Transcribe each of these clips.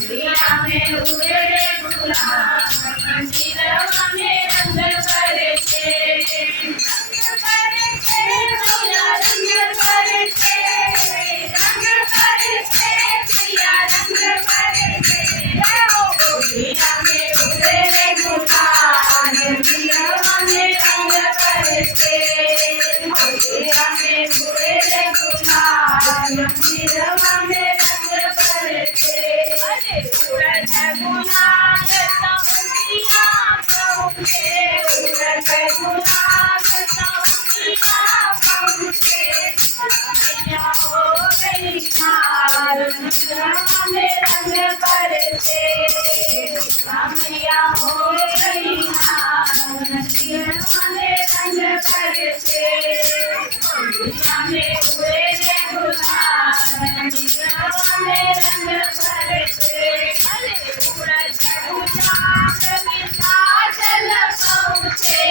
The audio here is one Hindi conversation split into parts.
दिया में उड़े गुलाब मंदिरवा में रंग बरसे रंग बरसे भैया रंग बरसे रंग बरसे भैया रंग बरसे दिया में उड़े गुलाब मंदिरवा में रंग बरसे दिया में उड़े गुलाब मंदिरवा में रंग बरसे अरे उड़त गुलाब सौंदिया पहुँचे उड़त गुलाब सौंदिया पहुँचे मैया हो गई नार मंदिरवा में रंग बरसे मैया हो गई नार मंदिरवा में रंग बरसे दिया में उड़े गुलाब मंदिरवा में रंग बरसे अरे उड़त गुलाब विंध्याचल पहुँचे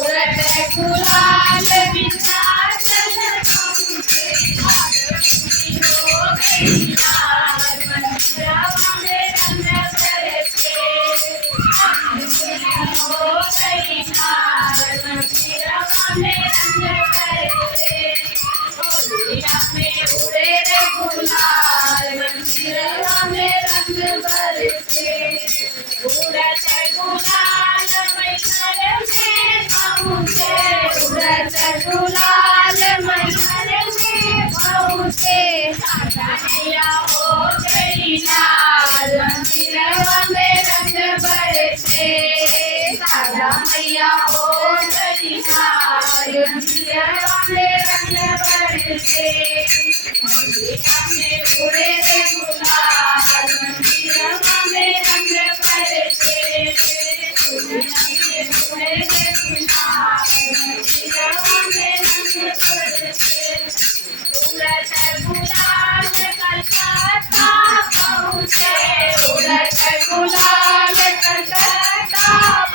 उड़त गुलाब विंध्याचल पहुँचे आरती हो गई नार मंदिरवा में रंग बरसे आरती हो गई नार मंदिरवा में रंग बरसे दिया में उड़े गुलाल मंदिरवा में रंग बरसे उड़त गुलाल मैहर में पहुँचे उड़त गुलाल मैहर में पहुँचे मैया हो गई लाल मंदिरवा में रंग बरसे मैया हो गई लाल मंदिरवा में रंग बरसे दिया में उड़े गुलाल मंदिरवा में रंग बरसे दिया में उड़े गुलाल मंदिरवा में रंग बरसे उड़त गुलाल कलकत्ता पहुँचे उड़त गुलाल कलकत्ता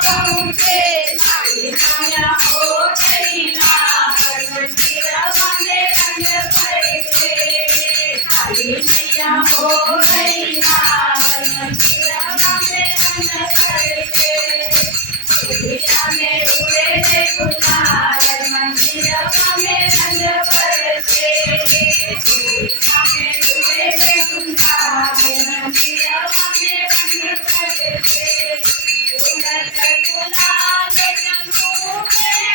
पहुँचे मैया हो गई लाल मंदिरवा में रंग बरसे मैया हो गई लाल मंदिरवा में रंग बरसे दिया में उड़े गुलाल मंदिरवा में रंग बरसे दिया में उड़े गुलाल मंदिरवा में रंग बरसे उड़त गुलाल जम्मू में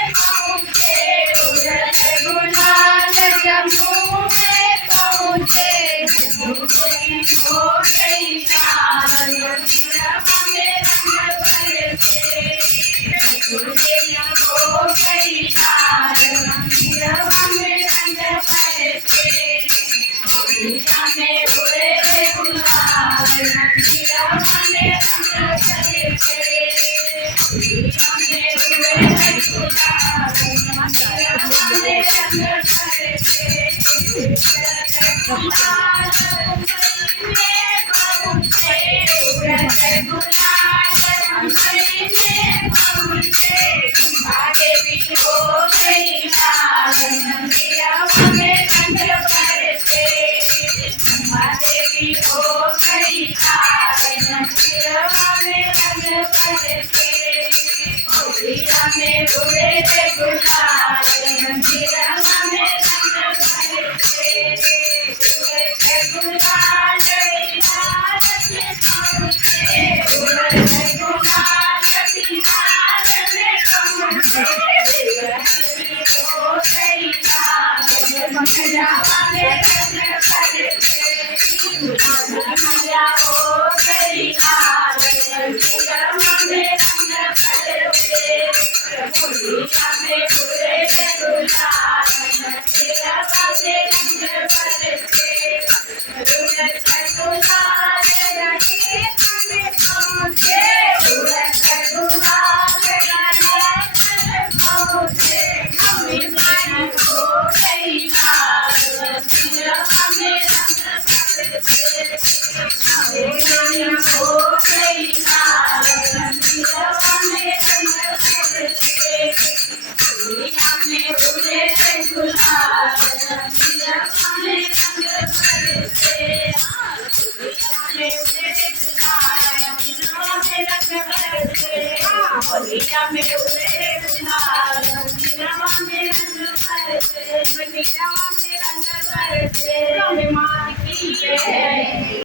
होलिया में उड़े रे गुलाल, रंगीनवा में रंग बरसे, मंडीरवा में रंग बरसे, माँ की जय।